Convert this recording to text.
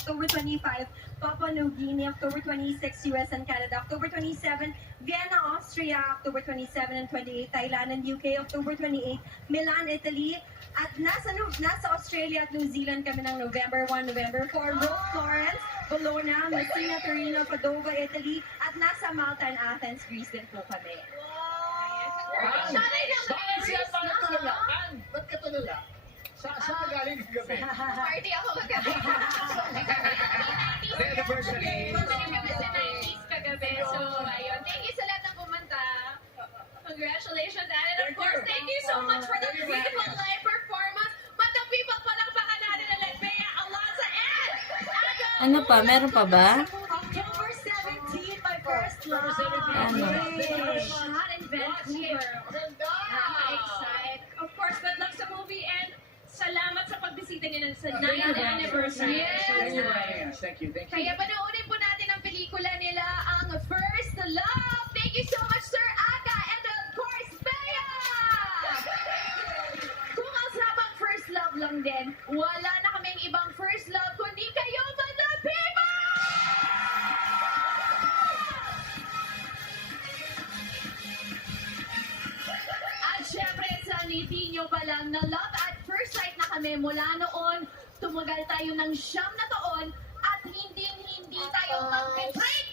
October 25, Papua New Guinea, October 26, US and Canada, October 27, Vienna, Austria, October 27 and 28, Thailand and UK, October 28, Milan, Italy, at nasa Australia at New Zealand kami ng November 1, November 4, Rome, Florence, Bologna, Messina, Torino, Padova, Italy, at nasa Malta and Athens, Greece din po kami. Sanay naman Bakit siya parang tulalaan? Ba't ka tulala? Saan galing kagabi? Party ako kagabi. The anniversary. Bumalik kami sa 90s kagabi. So, ayun. Thank you sa lahat ng pumunta. Congratulations, and of course, thank you so much for the beautiful live performance. But the people, palakpakan natin na Bea Alonza and Aga! Ano pa? Meron pa ba? October 17, my first love. Ano? Shot in Vancouver. Nakaka-excite. Of course, good luck sa movie and salamat sa pagbisita niyo sa 9th anniversary. Yes, thank you, thank you. Kaya panoorin po natin ang pelikula nila, ang First Love. Thank you so much, Sir Aga, and of course, Bea! Kung ang sabang First Love lang din, wala na kaming ibang First Love kundi kayo, mga people! At syempre, sa ngiti nyo pa lang na love at first sight na kami mula noon, tumagal tayo ng 9 na taon at hindi tayo mag-break